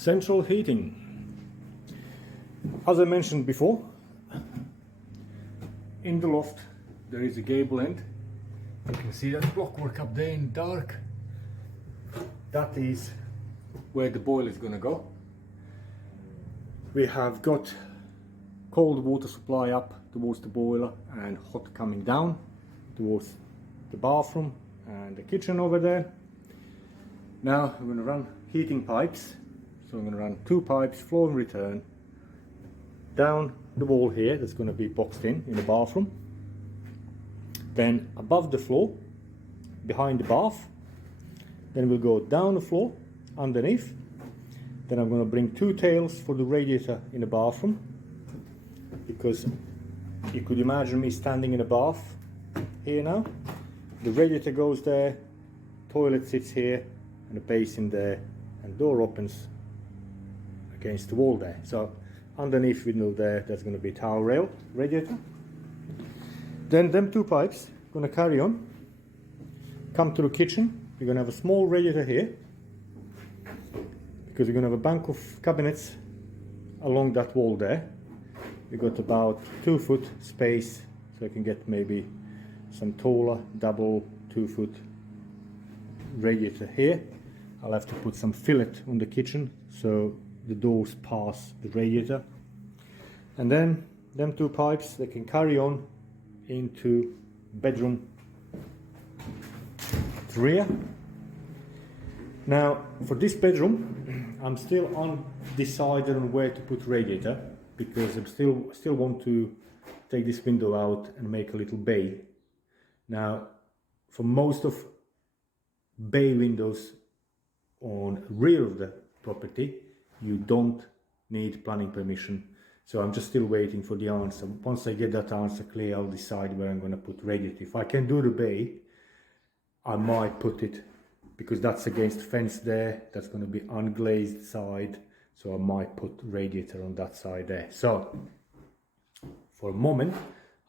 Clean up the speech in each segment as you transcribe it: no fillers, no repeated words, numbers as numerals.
Central heating. As I mentioned before, in the loft there is a gable end. You can see that blockwork up there in dark. That is where the boiler is going to go. We have got cold water supply up towards the boiler and hot coming down towards the bathroom and the kitchen over there. Now I'm going to run heating pipes. So I'm going to run 2 pipes, flow and return, down the wall here that's going to be boxed in the bathroom. Then above the floor, behind the bath. Then we'll go down the floor, underneath. Then I'm going to bring 2 tails for the radiator in the bathroom. Because you could imagine me standing in a bath here now. The radiator goes there, toilet sits here, and a basin there, and door opens against the wall there. So underneath window there, there's going to be towel rail radiator. Then them 2 pipes going to carry on, come to the kitchen. We're going to have a small radiator here because we're going to have a bank of cabinets along that wall there. We've got about 2 foot space, so I can get maybe some taller double 2 foot radiator here. I'll have to put some fillet on the kitchen so the doors pass the radiator. And then them 2 pipes, they can carry on into bedroom rear. Now for this bedroom I'm still undecided on where to put radiator because I still want to take this window out and make a little bay. Now for most of bay windows on rear of the property you don't need planning permission, so I'm just still waiting for the answer. Once I get that answer clear, I'll decide where I'm going to put radiator. If I can do the bay, I might put it, because that's against fence there, that's going to be unglazed side, so I might put radiator on that side there. So for a moment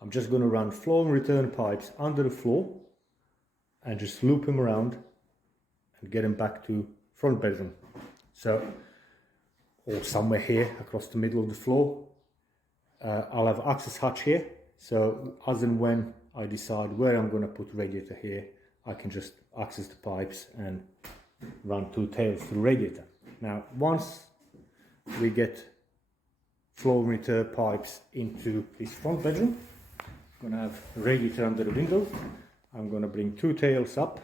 I'm just going to run flow and return pipes under the floor and just loop them around and get them back to front bedroom. So, or somewhere here across the middle of the floor. I'll have access hatch here, so as and when I decide where I'm going to put radiator here, I can just access the pipes and run 2 tails through radiator. Now once we get flow and return pipes into this front bedroom, I'm going to have radiator under the window. I'm going to bring 2 tails up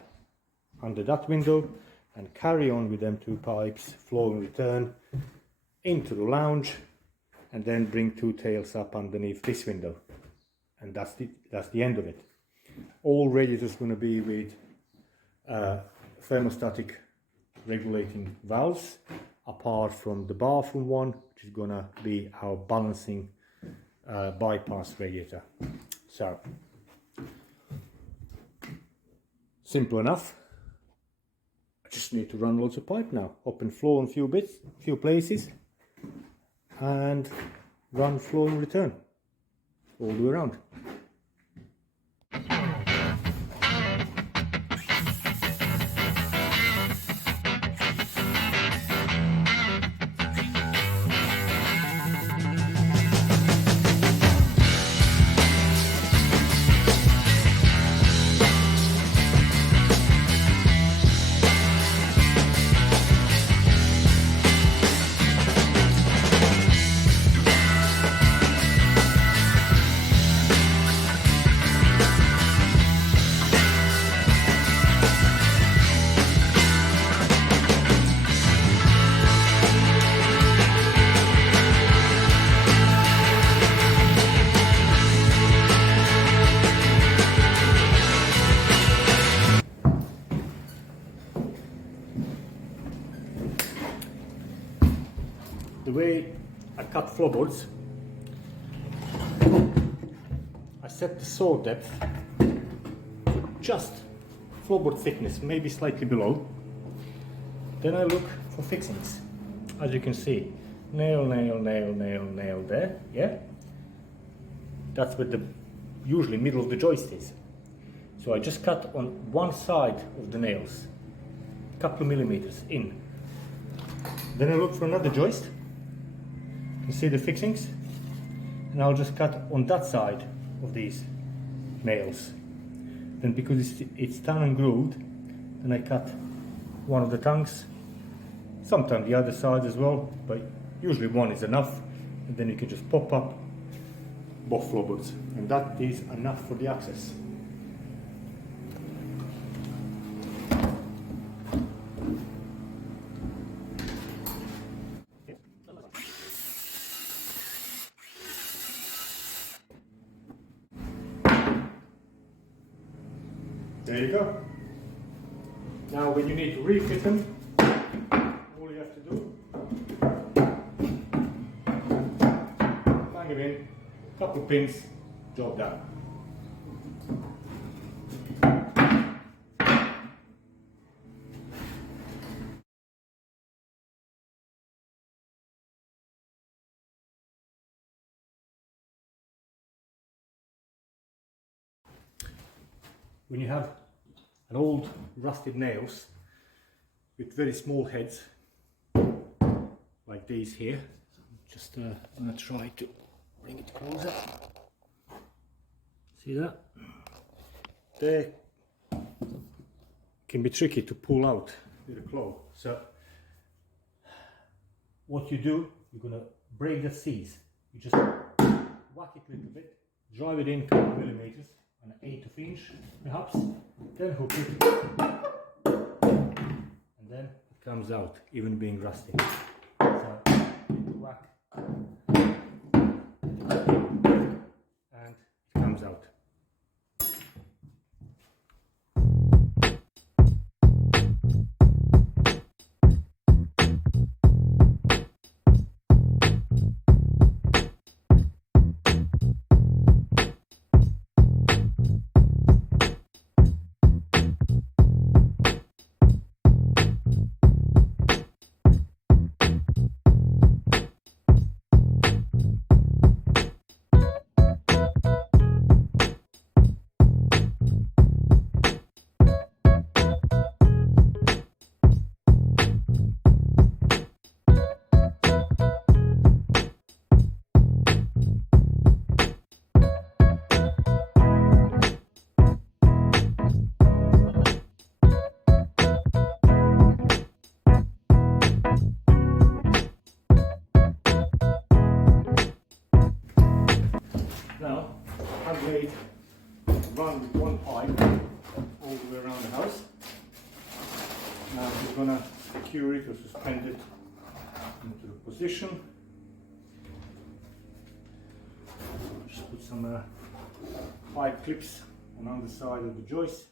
under that window and carry on with them 2 pipes, flow and return into the lounge, and then bring 2 tails up underneath this window, and that's the end of it. All radiators going to be with thermostatic regulating valves, apart from the bathroom one, which is going to be our balancing bypass radiator. So simple enough. I just need to run loads of pipe now, open flow in few places, and run flow and return all the way around. The way I cut floorboards, I set the saw depth to just floorboard thickness, maybe slightly below. Then I look for fixings. As you can see, nail, nail, nail, nail, nail there, yeah? That's where the usually middle of the joist is. So I just cut on one side of the nails, a couple of millimeters in. Then I look for another joist. You see the fixings? And I'll just cut on that side of these nails. Then because it's done and grooved, then I cut one of the tongues, sometimes the other side as well, but usually one is enough, and then you can just pop up both floorboards, and that is enough for the access. There you go. Now when you need to refit them, all you have to do, bang it in, couple pins, job done. When you have an old rusted nails with very small heads like these here, just I'm going to try to bring it closer. See that? They can be tricky to pull out with a claw. So what you do, you're going to break the C's. You just whack it a little bit, drive it in a couple of millimeters, an 1/8 of inch perhaps, then hook it, and then it comes out, even being rusty. So whack, and it comes out. Now, I've made run with one pipe all the way around the house. Now we're going to secure it or suspend it into a position. Just put some pipe clips on either side of the joist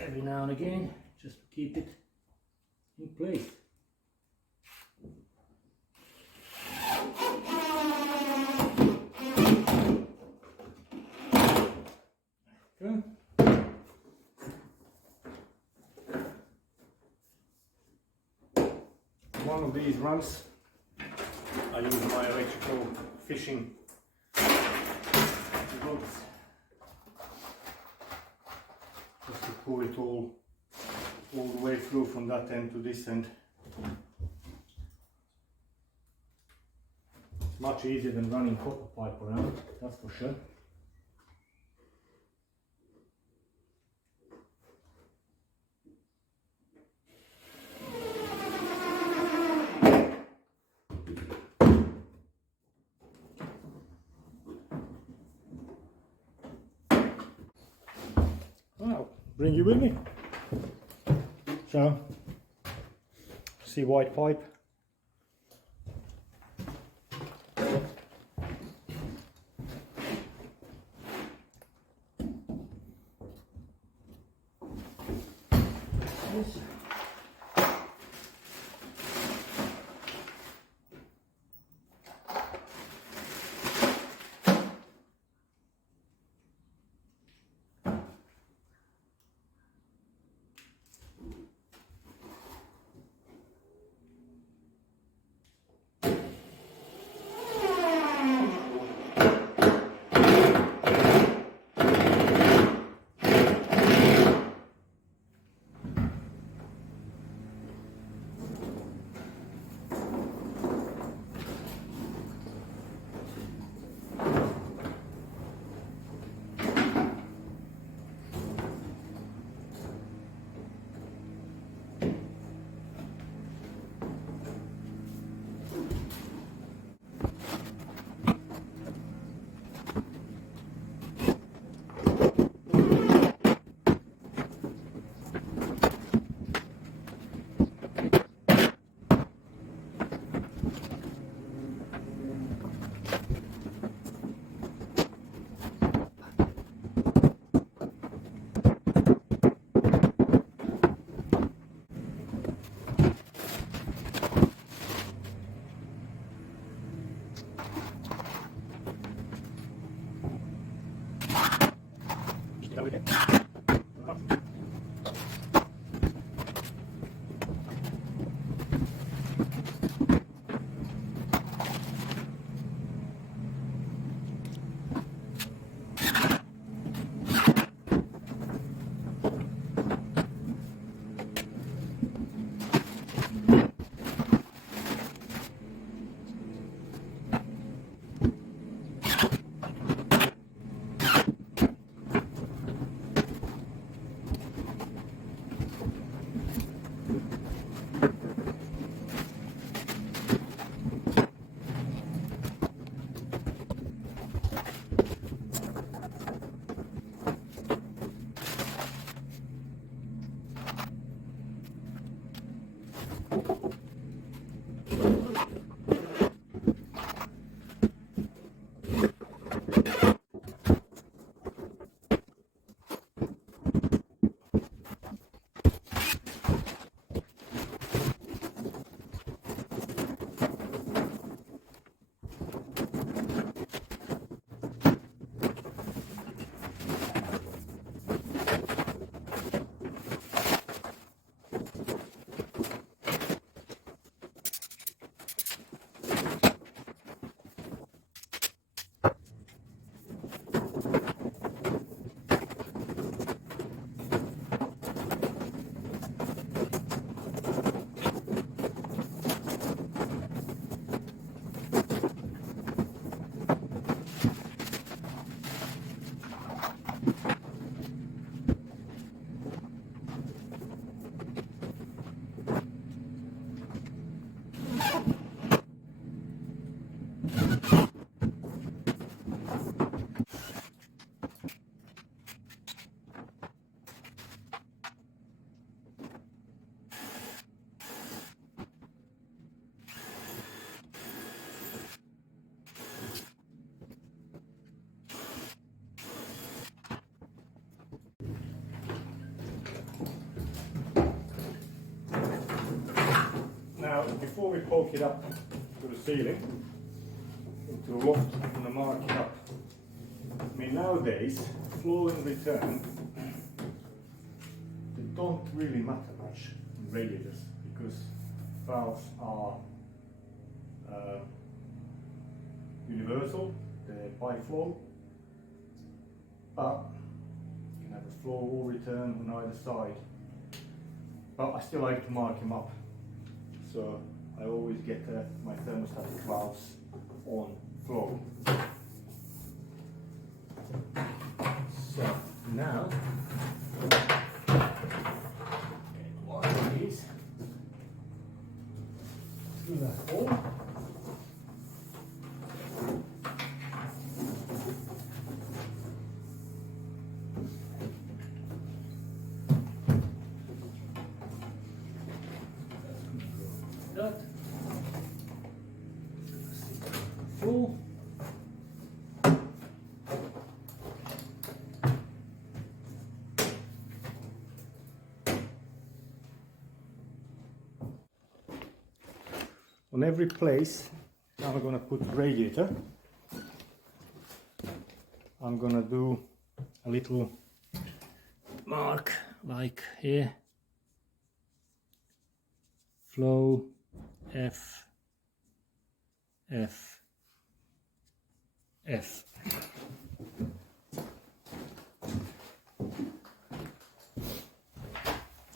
every now and again, just to keep it in place. Okay. One of these runs, I use my electrical fishing rods just to pull it all the way through from that end to this end. It's much easier than running copper pipe around, that's for sure. I'll bring you with me. So, see white pipe. Yes. before we poke it up to the ceiling, into the loft, I'm going to mark it up. I mean, nowadays, flow and return, they don't really matter much in radiators because valves are universal, they're by flow, but you can have a flow or return on either side. But I still like to mark them up, so I always get my thermostatic valves on flow. So now, one of these through that hole. That floor. On every place, now I'm going to put radiator. I'm going to do a little mark like here. Flow F, F, F.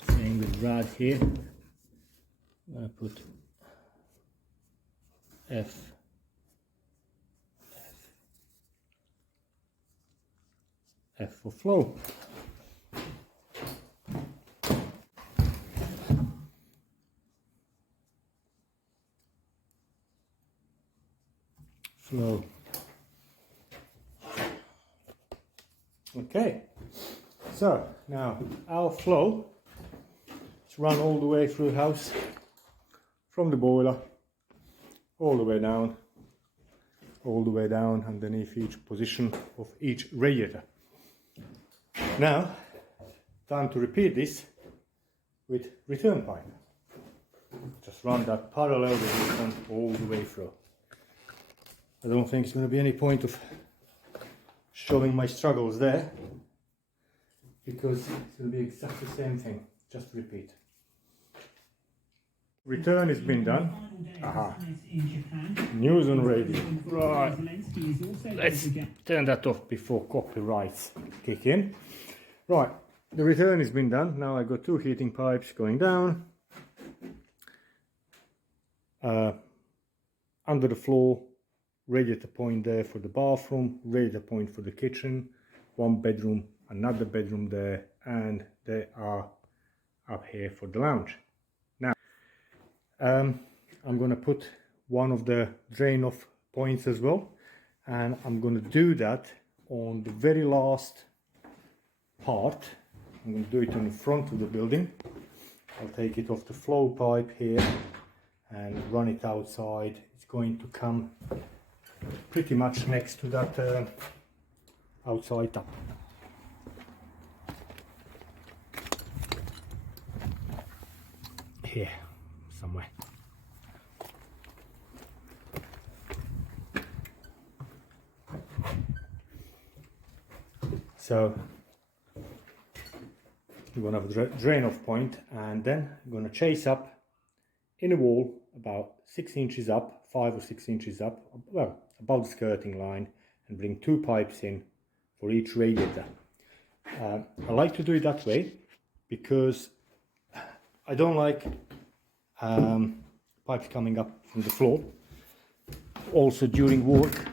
Same with rad here. I'm going to put F, F, F for flow. Flow. Okay, so now our flow is run all the way through the house, from the boiler all the way down, underneath each position of each radiator. Now, time to repeat this with return pipe. Just run that parallel with this one all the way through. I don't think there's going to be any point of showing my struggles there, because it's going to be exactly the same thing, just repeat. Return has been done. Aha. News on radio. Right. Let's turn that off before copyrights kick in. Right. The return has been done. Now I've got two heating pipes going down. Under the floor, radiator point there for the bathroom, radiator point for the kitchen, one bedroom, another bedroom there, and they are up here for the lounge. Now, I'm going to put one of the drain off points as well, and I'm going to do that on the very last part. I'm going to do it on the front of the building. I'll take it off the flow pipe here and run it outside. It's going to come pretty much next to that outside tap. Here, somewhere. So we're going to have a drain off point, and then I'm going to chase up in a wall about 6 inches up, 5 or 6 inches up, well, above the skirting line, and bring 2 pipes in for each radiator. I like to do it that way because I don't like pipes coming up from the floor. Also during work,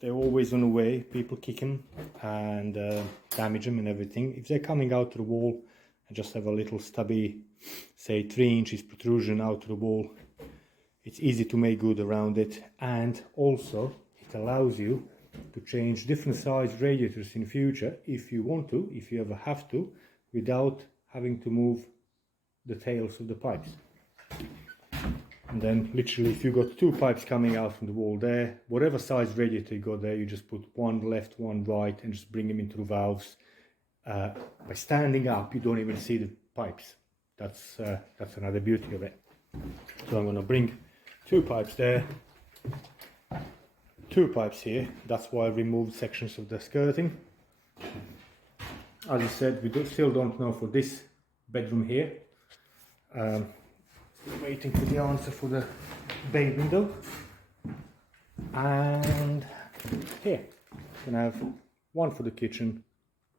they're always on the way, people kick them and damage them and everything. If they're coming out to the wall and just have a little stubby, say 3 inches protrusion out to the wall, it's easy to make good around it, and also it allows you to change different size radiators in future if you want to, if you ever have to, without having to move the tails of the pipes. And then literally if you've got 2 pipes coming out from the wall there, whatever size radiator you got there, you just put one left, one right, and just bring them into the valves. By standing up, you don't even see the pipes. That's another beauty of it. So I'm going to bring 2 pipes there, 2 pipes here. That's why I removed sections of the skirting. As I said, we still don't know for this bedroom here. Still waiting for the answer for the bay window. And here, we're gonna have one for the kitchen,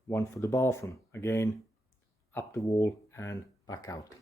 one for the bathroom. Again, up the wall and back out.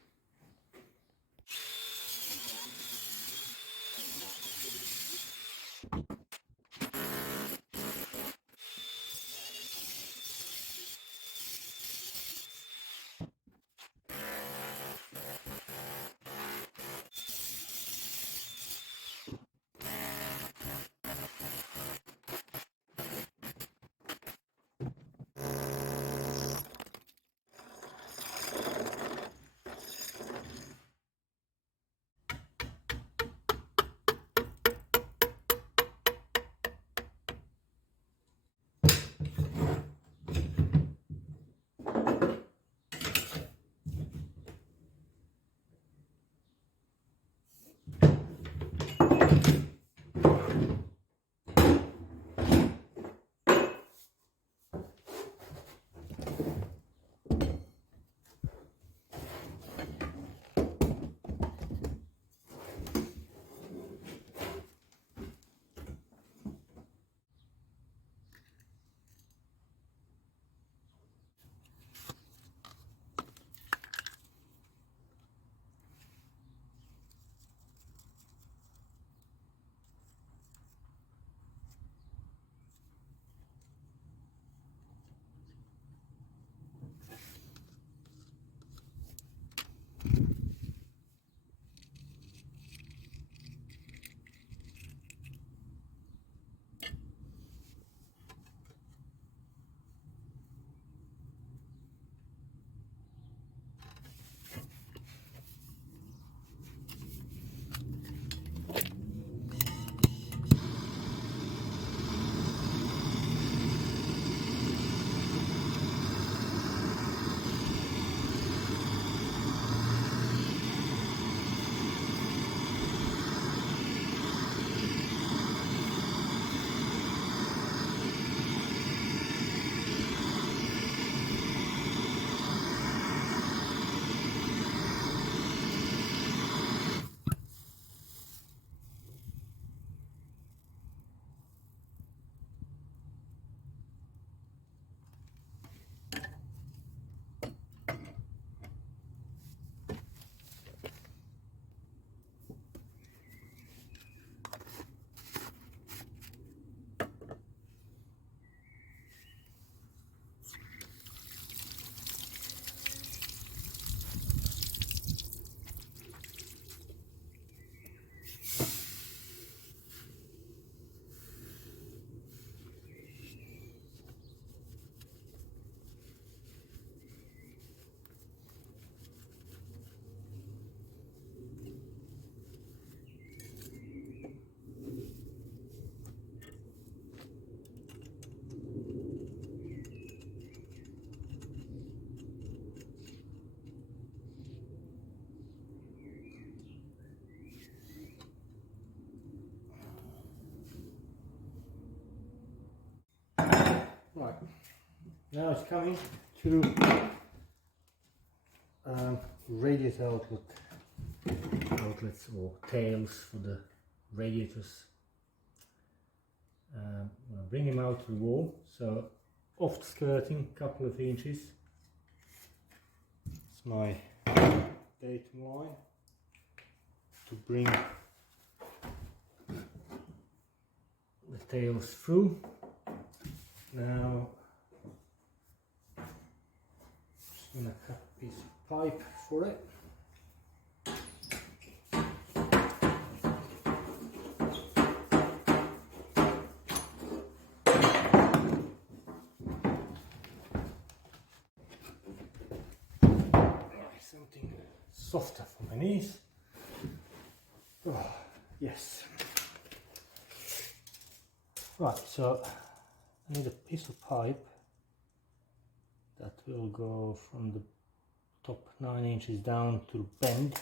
Right, now it's coming to radiator outlets or tails for the radiators. I'm going to bring him out to the wall, so off the skirting, couple of inches. It's my datum line to bring the tails through. Now, just going to cut a piece of pipe for it. Something softer for my knees. Oh, yes. Right, so I need a piece of pipe that will go from the top 9 inches down to the bend.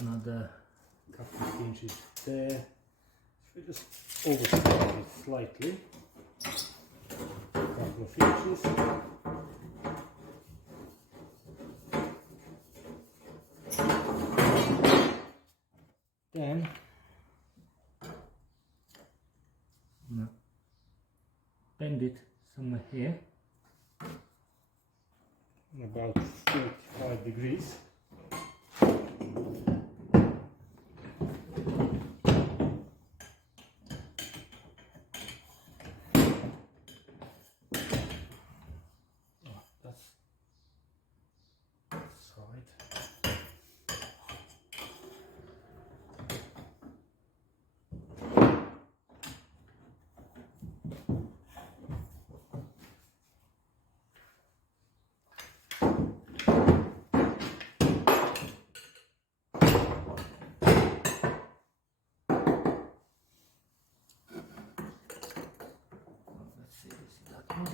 another couple of inches there. So just overstretch it slightly, a couple of inches. Then bend it somewhere here, about 45 degrees. That's right. Let's see, this is that one.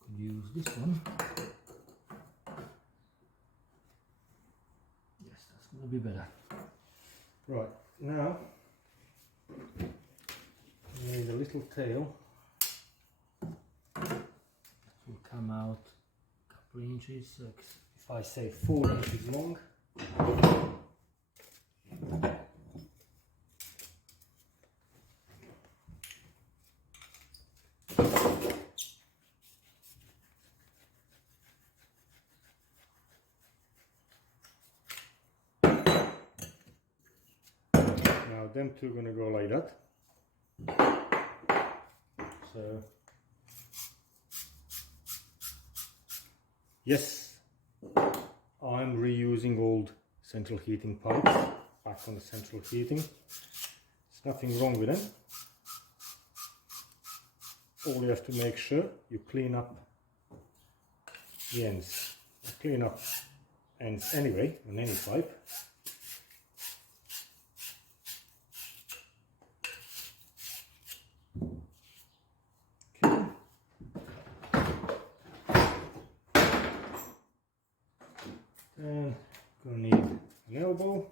Could use this one. Yes, that's going to be better. Right, now we need a little tail. It will come out a couple of inches, so if I say 4 inches long. Now them two are going to go like that. So yes, I'm reusing old central heating pipes back on the central heating. There's nothing wrong with them. All you have to make sure you clean up the ends. You clean up ends anyway on any pipe. Then gonna need an elbow.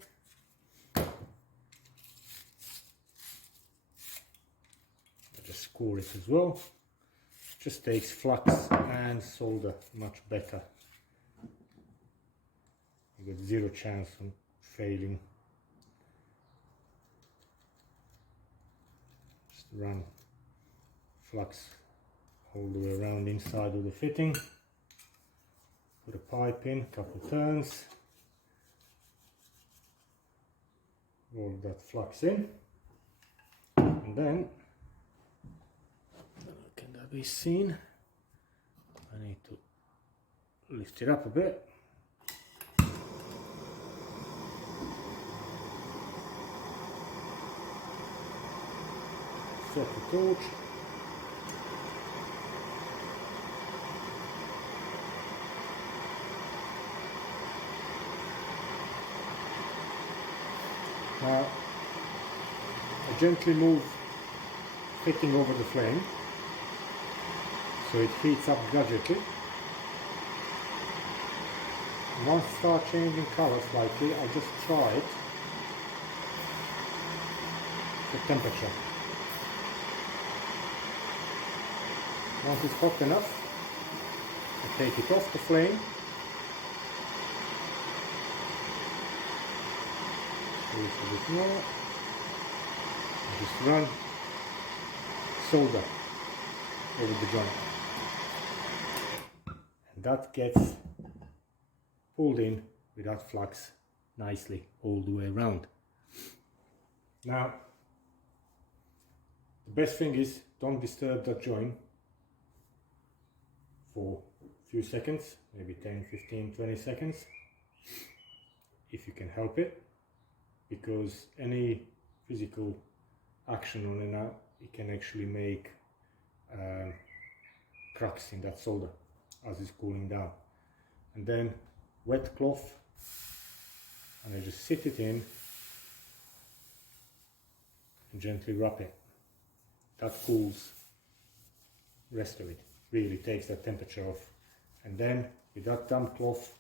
I just score it as well. Just takes flux and solder much better. You got zero chance of failing. Just run flux all the way around inside of the fitting. Put a pipe in, couple turns, roll that flux in, and then, can that be seen? I need to lift it up a bit. Set the torch. Now, I gently move fitting over the flame so it heats up gradually. Once it starts changing color slightly, I just try it, the temperature. Once it's hot enough, I take it off the flame. A bit more. Just run solder over the joint, and that gets pulled in with that flux nicely all the way around. Now, the best thing is don't disturb that joint for a few seconds, maybe 10, 15, 20 seconds, if you can help it. Because any physical action on it now, it can actually make cracks in that solder as it's cooling down. And then wet cloth, and I just sit it in and gently wrap it. That cools the rest of it. Really takes that temperature off and then with that damp cloth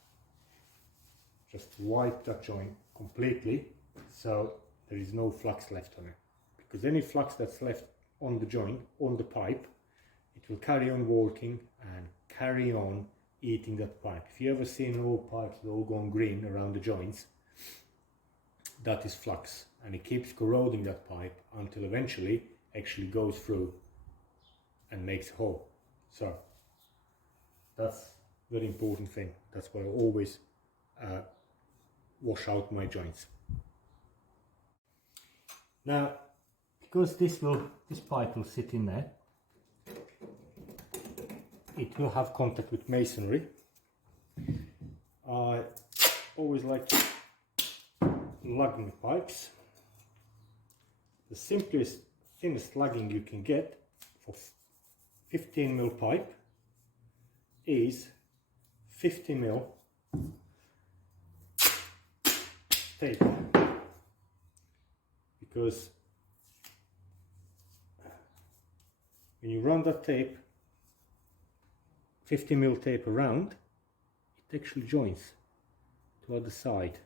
just wipe that joint completely so there is no flux left on it, because any flux that's left on the joint, on the pipe, it will carry on working and carry on eating that pipe. If you ever seen old pipes that all gone green around the joints, that is flux, and it keeps corroding that pipe until eventually actually goes through and makes a hole. So that's a very important thing. That's why I always wash out my joints. Now, because this pipe will sit in there, it will have contact with masonry. I always like to lugging pipes. The simplest, thinnest lugging you can get for 15mm pipe is 50mm tape, because when you run that tape, 50mm tape around, it actually joins to the other side.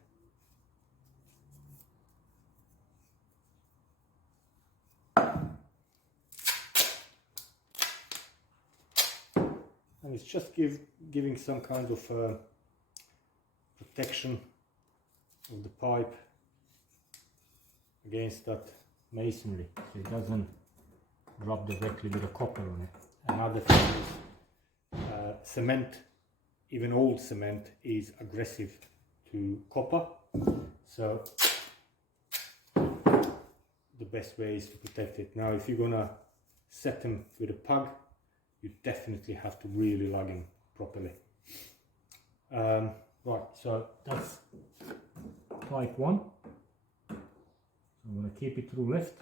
And it's just giving some kind of protection of the pipe against that masonry, so it doesn't rub directly with the copper on it. Another thing is cement, even old cement, is aggressive to copper, so the best way is to protect it. Now if you're gonna set them with a pug, you definitely have to really lug in properly. Right, so that's pipe 1. So I'm going to keep it through left,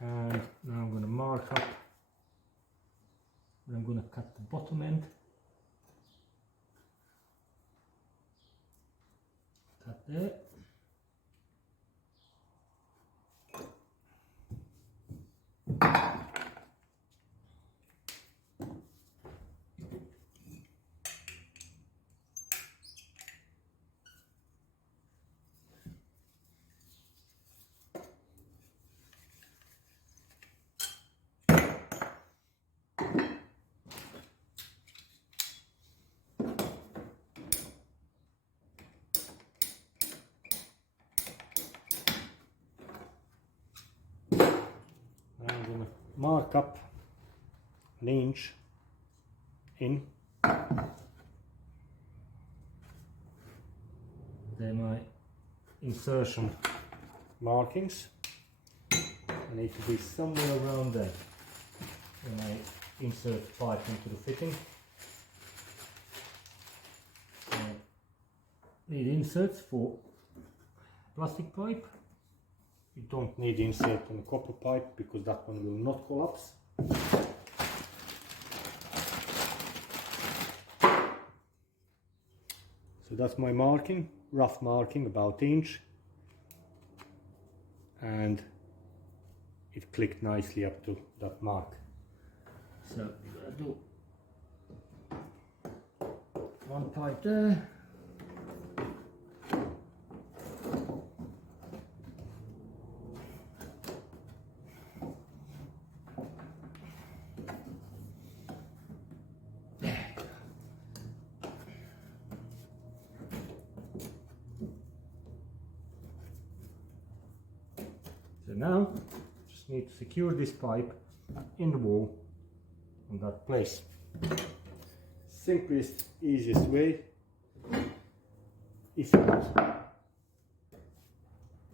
and now I'm going to mark up where I'm going to cut the bottom end. Cut there. I'm going to mark up an inch in. They're my insertion markings. I need to be somewhere around there when I insert the pipe into the fitting. So, need inserts for plastic pipe. You don't need insert on the copper pipe because that one will not collapse. So that's my marking, rough marking, about inch, and it clicked nicely up to that mark. So I'm gonna do one pipe there. So now, just need to secure this pipe in the wall on that place. Simplest, easiest way, if you got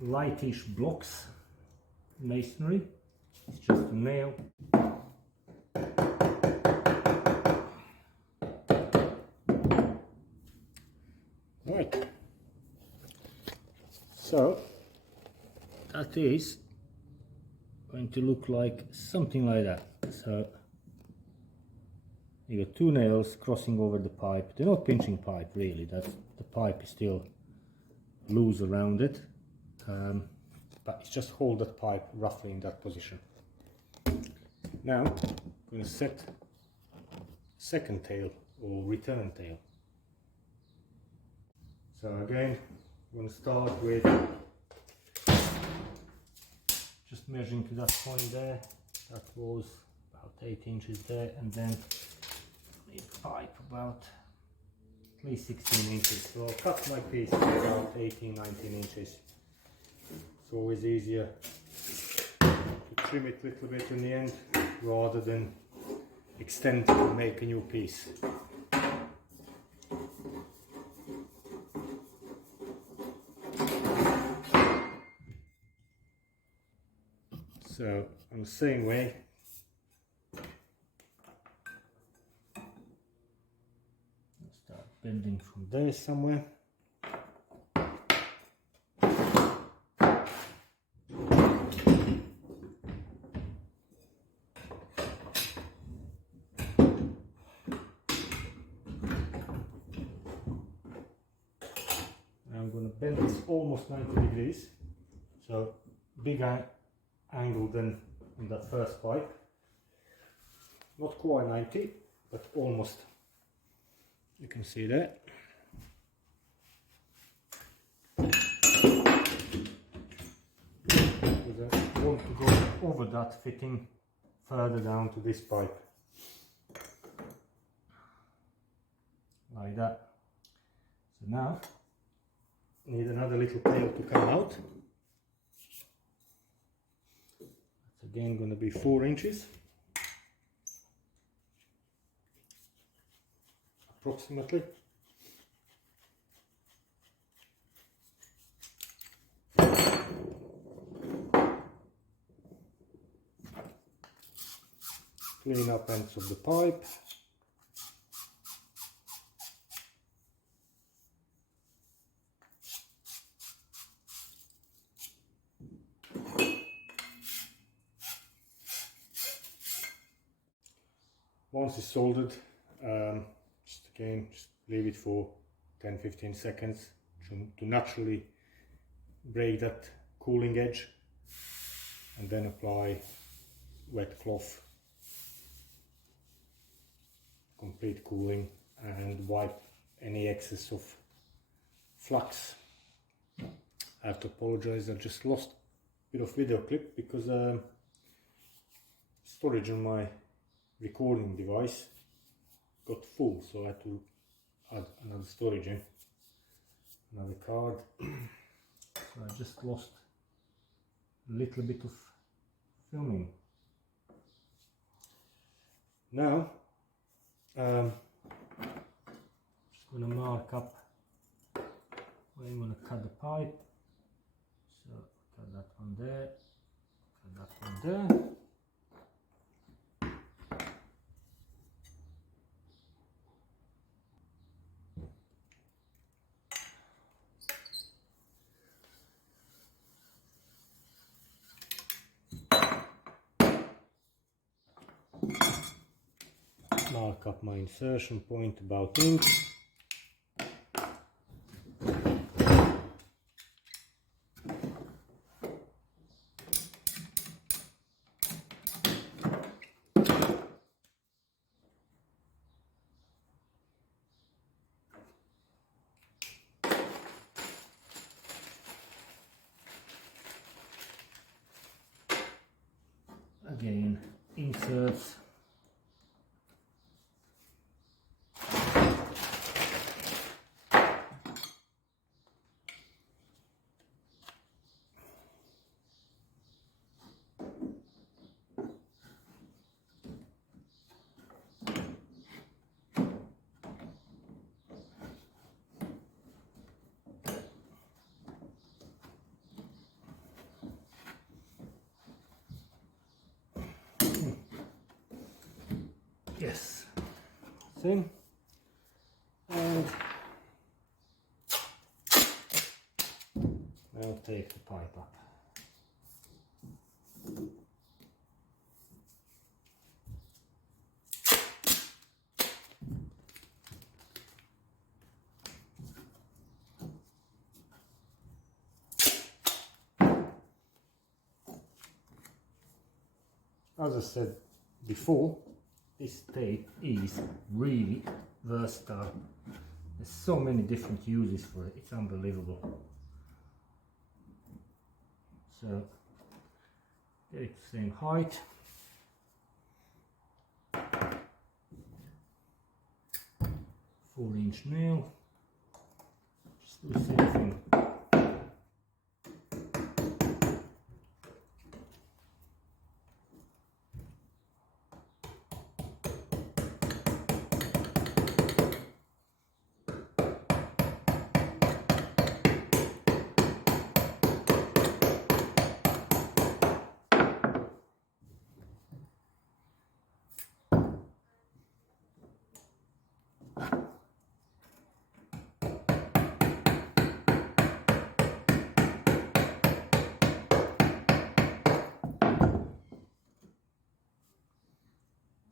lightish blocks, masonry, it's just a nail. Right, so that is going to look like something like that. So you got 2 nails crossing over the pipe. They're not pinching pipe really, that's, the pipe is still loose around it, but it's just hold that pipe roughly in that position. Now I'm going to set second tail or return tail. So again, I'm going to start with just measuring to that point there. That was about 8 inches there, and then a pipe about at least 16 inches. So I'll cut my piece to about 18-19 inches. It's always easier to trim it a little bit in the end rather than extend and make a new piece. So in the same way, I'll start bending from there somewhere. I'm going to bend this almost 90 degrees, so bigger angle than in that first pipe. Not quite 90, but almost. You can see that. Because I want to go over that fitting further down to this pipe. Like that. So now need another little tail to come out. That's again going to be 4 inches approximately. Clean up ends of the pipe. Once it's soldered, just leave it for 10-15 seconds to naturally break that cooling edge, and then apply wet cloth, complete cooling, and wipe any excess of flux. I have to apologize, I just lost a bit of video clip because storage on my recording device got full, so I had to add another storage in, another card. So I just lost a little bit of filming. Now just going to mark up where I'm going to cut the pipe. So cut that one there, cut that one there. Mark up my insertion point about inch. Again, inserts. Yes, see, and I'll take the pipe up. As I said before, this tape is really versatile. There's so many different uses for it, it's unbelievable. So get it the same height. Four-inch nail. Just do the same thing.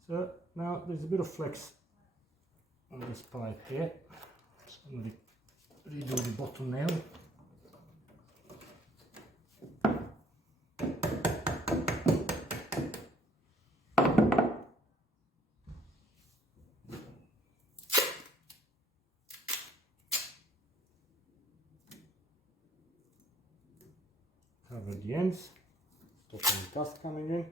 So now there's a bit of flex on this pipe here. Just going to redo the bottom nail. Cover the ends, stop any dust coming in.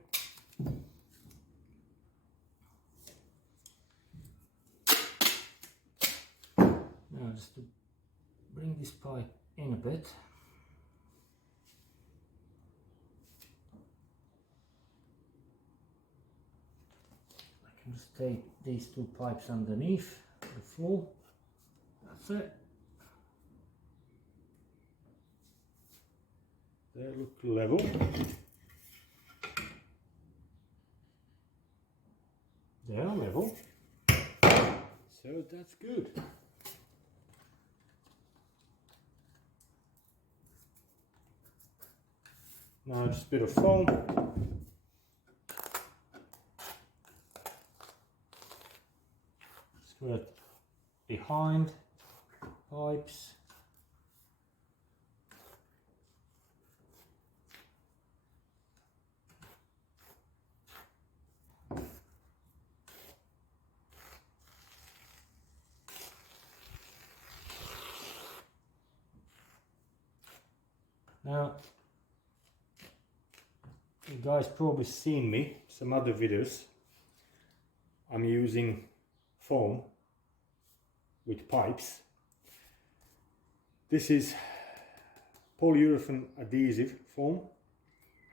Now just to bring this pipe in a bit. I can just take these two pipes underneath the floor. That's it. They look level. They are level. So that's good. Now just a bit of foam. Squirt behind pipes. Now, you guys probably seen me some other videos. I'm using foam with pipes. This is polyurethane adhesive foam,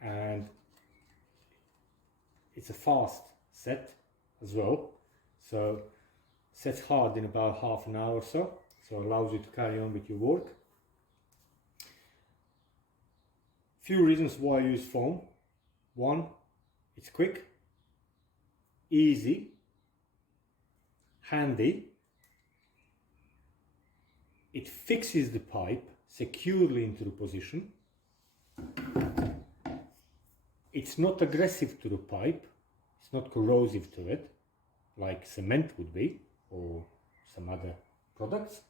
and it's a fast set as well, so sets hard in about half an hour or so, so allows you to carry on with your work. Few reasons why I use foam. One, it's quick, easy, handy. It fixes the pipe securely into the position. It's not aggressive to the pipe, it's not corrosive to it, like cement would be, or some other products.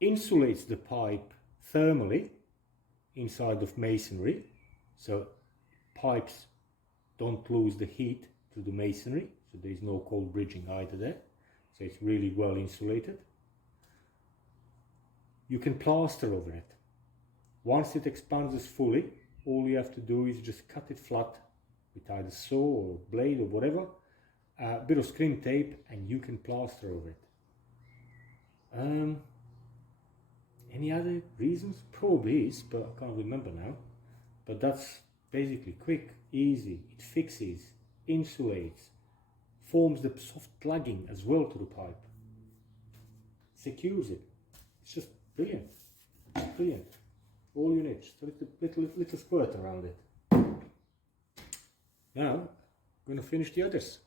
Insulates the pipe thermally inside of masonry, so pipes don't lose the heat to the masonry, so there is no cold bridging either there, so it's really well insulated. You can plaster over it. Once it expands fully, all you have to do is just cut it flat with either saw or blade or whatever, a bit of screen tape, and you can plaster over it. Any other reasons? Probably is, but I can't remember now. But that's basically quick, easy, it fixes, insulates, forms the soft plugging as well to the pipe, secures it. It's just brilliant, brilliant. All you need, just a little squirt around it. Now, I'm going to finish the others.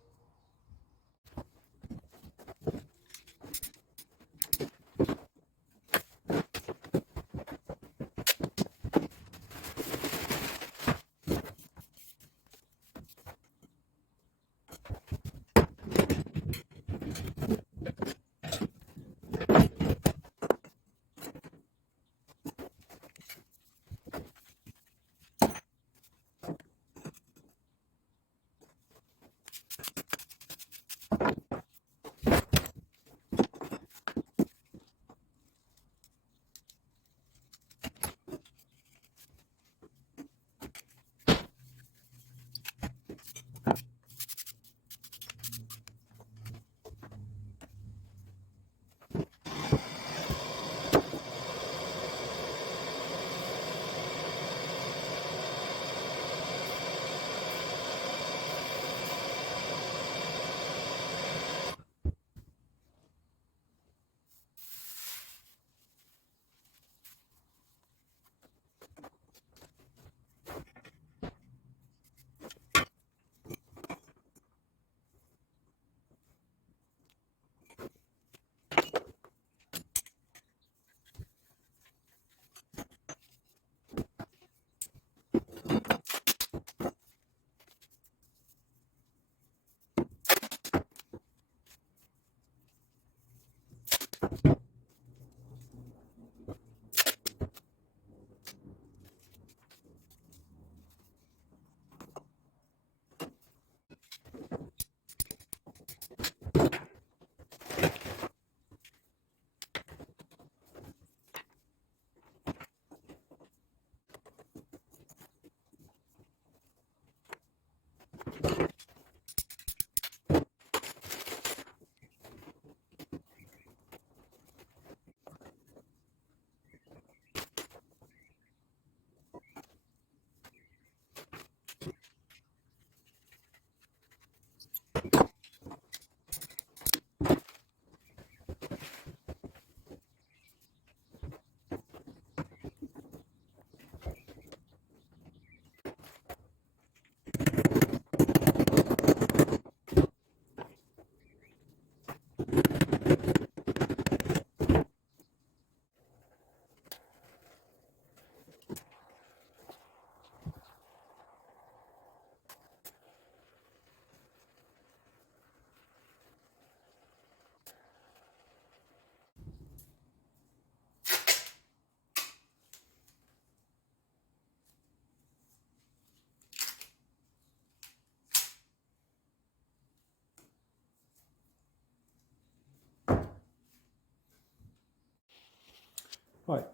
Right,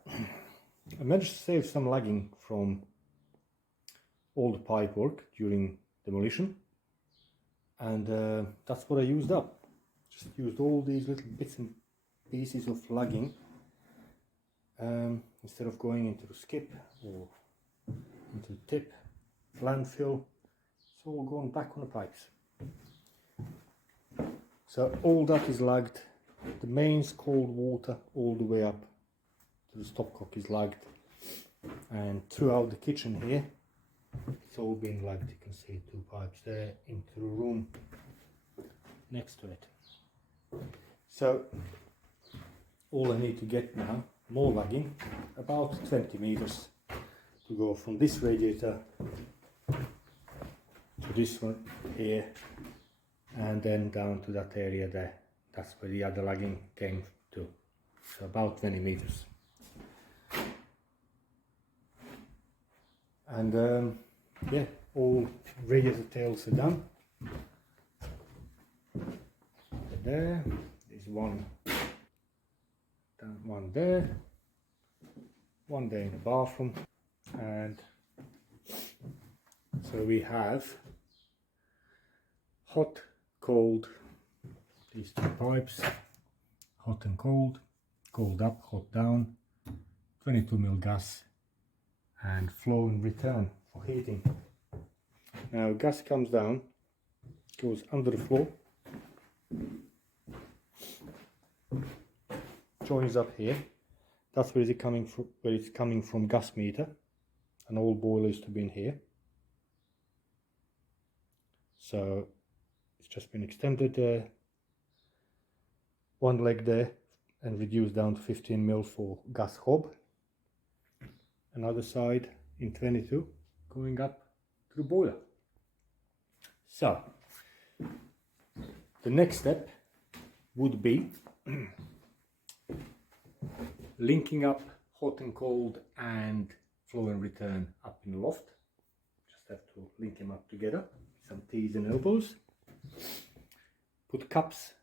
I managed to save some lagging from all the pipe work during demolition, and that's what I used up. Just used all these little bits and pieces of lagging instead of going into the skip or into the tip, landfill. It's all going back on the pipes. So all that is lagged. The mains cold water all the way up to the stopcock is lagged, and throughout the kitchen here it's all been lagged. You can see 2 pipes there into the room next to it. So all I need to get now, more lagging, about 20 meters to go from this radiator to this one here, and then down to that area there. That's where the other lagging came to. So about 20 meters. And yeah, all radiator tails are done. There's one there, one there in the bathroom, and so we have hot, cold, these 2 pipes, hot and cold, cold up, hot down, 22mm gas, and flow and return for heating. Now gas comes down, goes under the floor, joins up here. That's where it's coming from, gas meter, and all boiler is to be in here. So it's just been extended one leg there and reduced down to 15mm for gas hob. Another side in 22 going up to the boiler. So the next step would be linking up hot and cold and flow and return up in the loft. Just have to link them up together, some T's and elbows. Put caps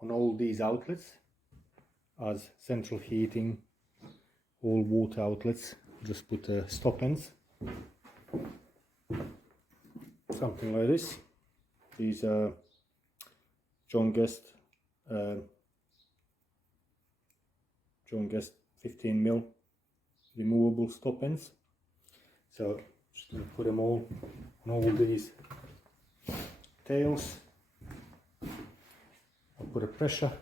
on all these outlets as central heating, all water outlets. Just put stop ends, something like this. These are John Guest 15mm removable stop ends. So just going to put them all on all these tails. I'll put a pressure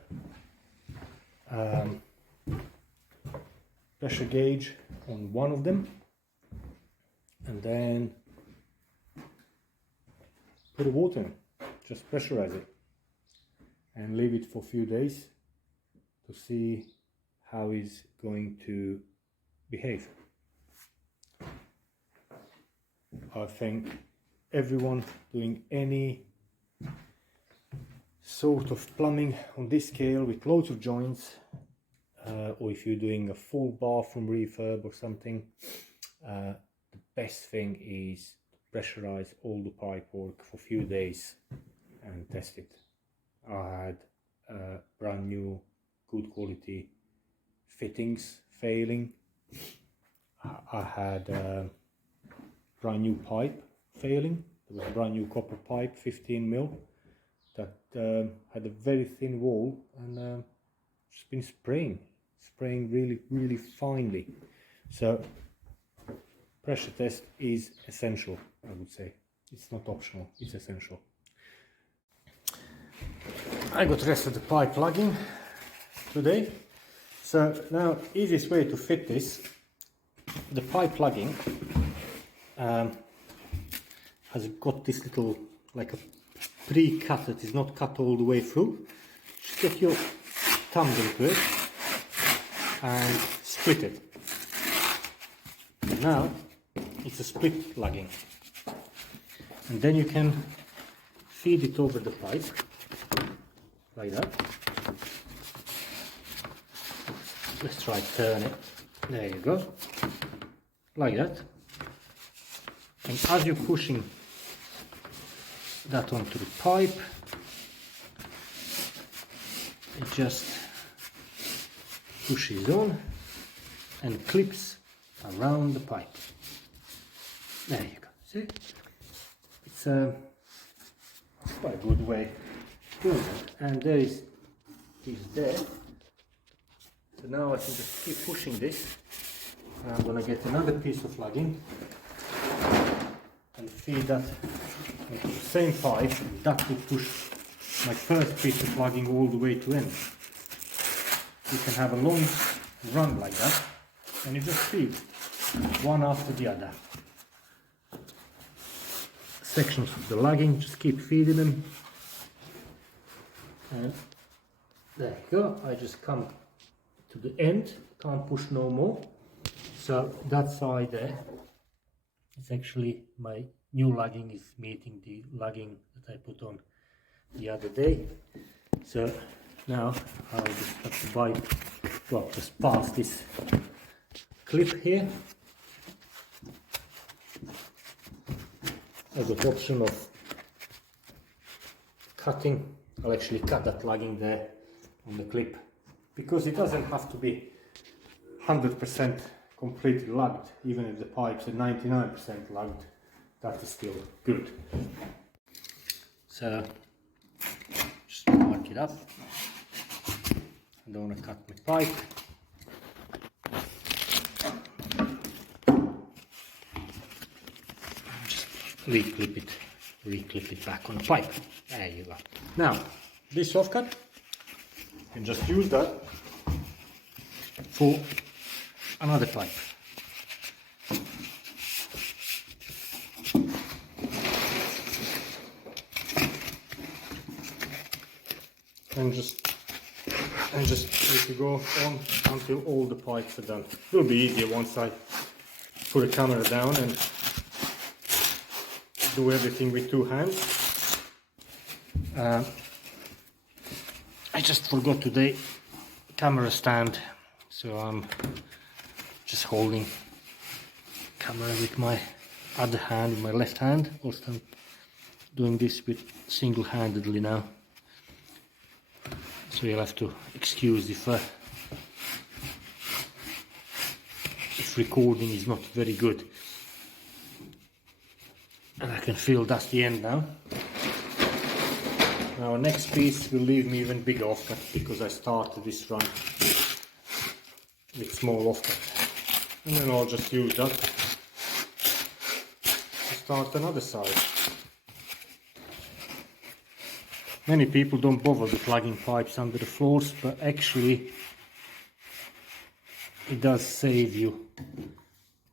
gauge on one of them, and then put a water in, just pressurize it and leave it for a few days to see how it's going to behave. I think everyone doing any sort of plumbing on this scale with loads of joints, or if you're doing a full bathroom refurb or something, the best thing is to pressurize all the pipe work for a few days and test it. I had brand new good quality fittings failing. I had brand new pipe failing. There was a brand new copper pipe, 15mm, that had a very thin wall, and just been spraying really finely. So pressure test is essential, I would say. It's not optional, it's essential. I got the rest of the pipe plugging today. So now, easiest way to fit this, the pipe plugging has got this little, like a pre-cut that is not cut all the way through. Just get your thumb into it and split it. Now it's a split lugging, and then you can feed it over the pipe like that. Let's try turn it. There you go, like that. And as you're pushing that onto the pipe, it just pushes on and clips around the pipe. There you go. See? It's quite a good way of doing it. And there is there. So now I can just keep pushing this. And I'm gonna get another piece of lugging and feed that into the same pipe. That will push my first piece of lugging all the way to end. You can have a long run like that, and you just feed one after the other. Sections of the lugging, just keep feeding them. And there you go. I just come to the end, can't push no more. So that side there is actually my new lugging is meeting the lugging that I put on the other day. So now I'll just have to just pass this clip here. I've got the option of cutting. I'll actually cut that lugging there on the clip, because it doesn't have to be 100% completely lugged. Even if the pipes are 99% lugged, that is still good. So just mark it up. I don't want to cut my pipe. Just reclip it back on the pipe. There you go. Now this offcut, you can just use that for another pipe. And just need to go on until all the pipes are done. It will be easier once I put the camera down and do everything with two hands. I just forgot today camera stand, so I'm just holding camera with my other hand, my left hand. Also I'm doing this with single-handedly now. So you'll have to excuse if recording is not very good. And I can feel that's the end now. Now next piece will leave me even bigger offcut, because I started this run with small offcut. And then I'll just use that to start another side. Many people don't bother with plugging pipes under the floors, but actually it does save you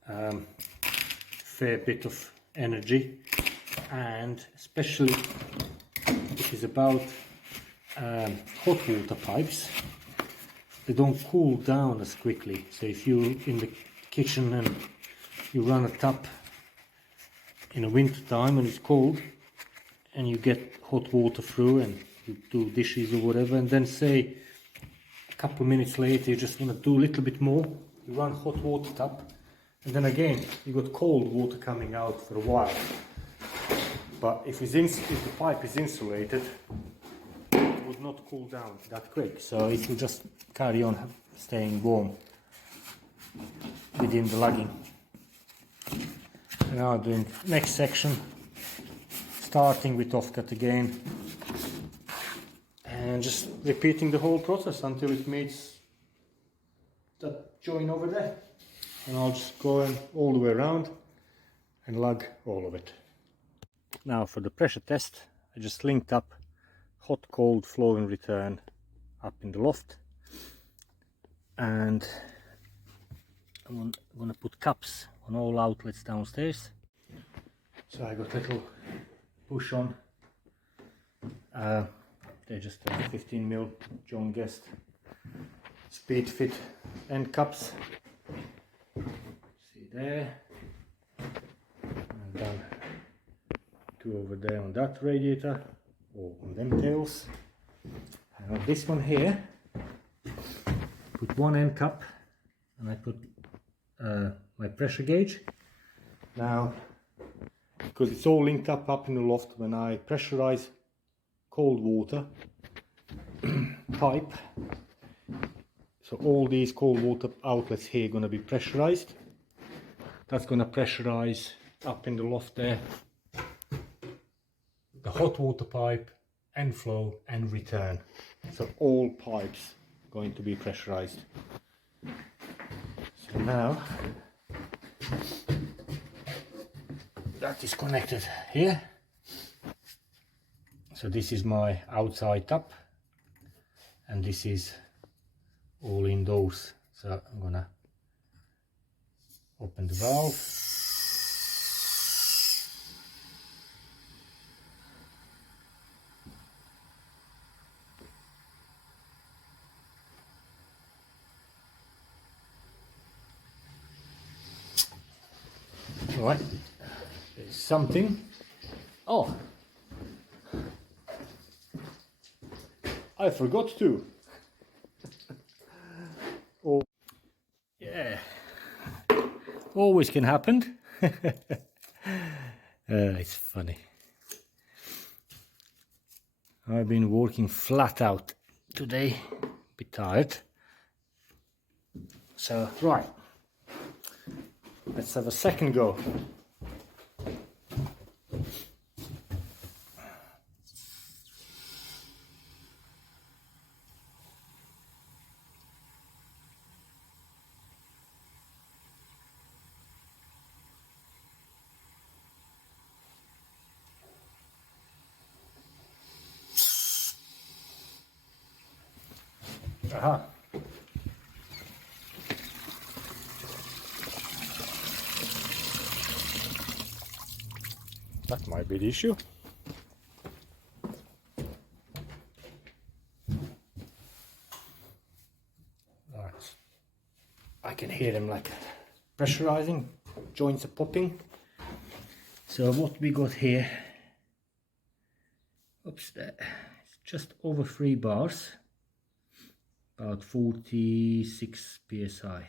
a fair bit of energy, and especially if it's about hot water pipes, they don't cool down as quickly. So if you're in the kitchen and you run a tap in the winter time and it's cold, and you get hot water through and you do dishes or whatever, and then say a couple of minutes later you just want to do a little bit more, you run hot water tap, and then again you got cold water coming out for a while. But if the pipe is insulated, it would not cool down that quick, so it will just carry on staying warm within the lugging. Now doing next section, starting with offcut again, and just repeating the whole process until it meets that joint over there. And I'll just go all the way around and lug all of it. Now for the pressure test, I just linked up hot, cold, flow and return up in the loft, and I'm gonna put caps on all outlets downstairs. So I got a little push on. They're just 15mm John Guest speed fit end caps. See there. And done two over there on that radiator, or on them tails. And on this one here, put one end cap, and I put my pressure gauge. Now, because it's all linked up in the loft, when I pressurize cold water pipe, So all these cold water outlets here are going to be pressurized. That's going to pressurize up in the loft there the hot water pipe and flow and return. So all pipes going to be pressurized. So now that is connected here. So this is my outside tap and this is all indoors. So I'm gonna open the valve. All right, there's something. Oh, I forgot to. Oh, yeah, always can happen. It's funny. I've been working flat out today, a bit tired. So, right, let's have a second go. Aha. That might be the issue. Right. I can hear them like pressurizing, joints are popping. So what we got here, oops, there, it's just over 3 bars, about 46 psi. I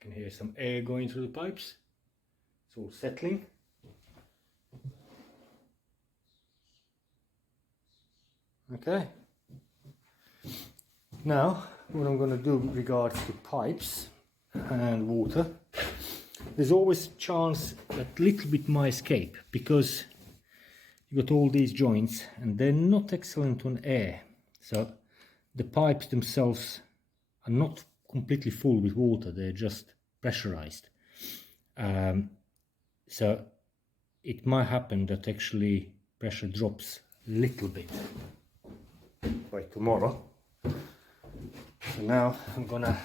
can hear some air going through the pipes. It's all settling. Okay. Now, what I'm going to do with regards to pipes and water, there's always a chance that little bit might escape because you got all these joints and they're not excellent on air. So the pipes themselves are not completely full with water, they're just pressurized. So it might happen that actually pressure drops a little bit by tomorrow. So now I'm gonna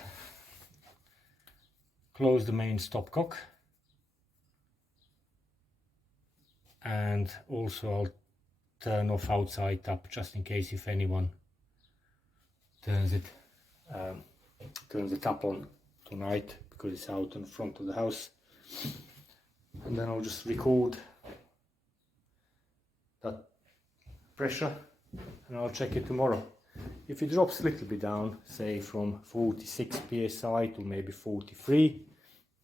close the main stopcock and also I'll turn off outside tap just in case if anyone turns the tap on tonight because it's out in front of the house. And then I'll just record that pressure and I'll check it tomorrow. If it drops a little bit down, say from 46 psi to maybe 43,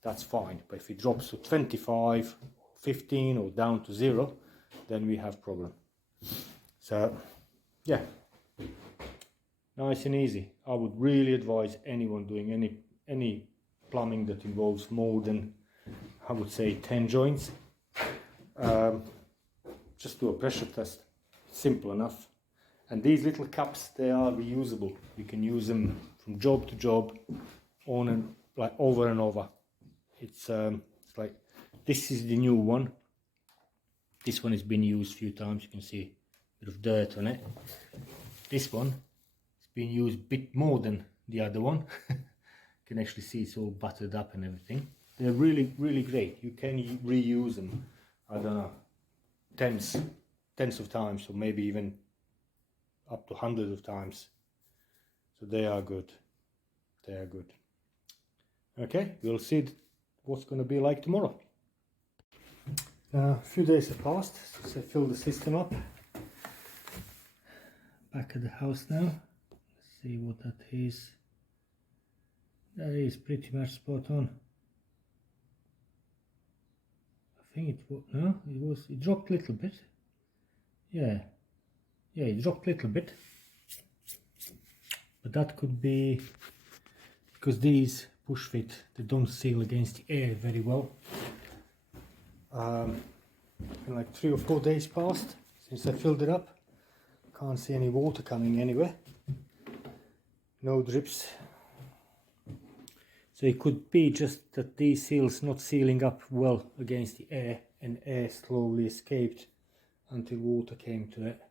that's fine. But if it drops to 25, 15 or down to 0, then we have problem. So yeah, nice and easy. I would really advise anyone doing any plumbing that involves more than, I would say, 10 joints. Just do a pressure test. Simple enough. And these little cups, they are reusable. You can use them from job to job, on and like over and over. It's like, this is the new one. This one has been used a few times. You can see a bit of dirt on it. This one has been used a bit more than the other one. You can actually see it's all buttered up and everything. They're really, really great. You can reuse them, I don't know, tens of times, or maybe even up to hundreds of times. So they are good. They are good. Okay, we'll see what's going to be like tomorrow. Now, a few days have passed since I filled the system up. Back at the house now. Let's see what that is. That is pretty much spot on. I think it was, no, it dropped a little bit. Yeah, it dropped a little bit. But that could be because these push fit, they don't seal against the air very well. Like 3 or 4 days passed since I filled it up. Can't see any water coming anywhere. No drips. So it could be just that these seals not sealing up well against the air, and air slowly escaped until water came to it.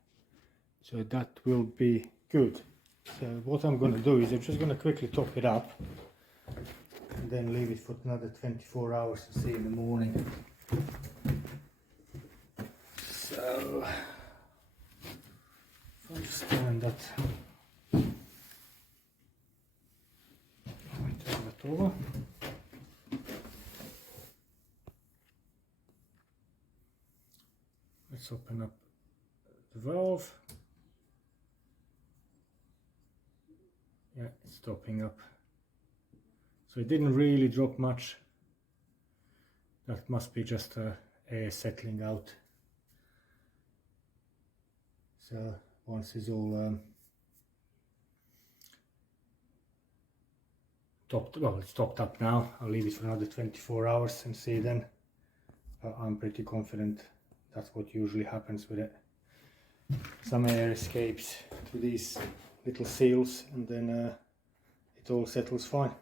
So that will be good. So what I'm going to do is I'm just going to quickly top it up and then leave it for another 24 hours and see in the morning. So if I just turn that, over. Let's open up the valve. Yeah, it's topping up. So it didn't really drop much. That must be just air settling out. So once it's all it's topped up now. I'll leave it for another 24 hours and see then. I'm pretty confident that's what usually happens with it. Some air escapes through these little seals and then it all settles fine.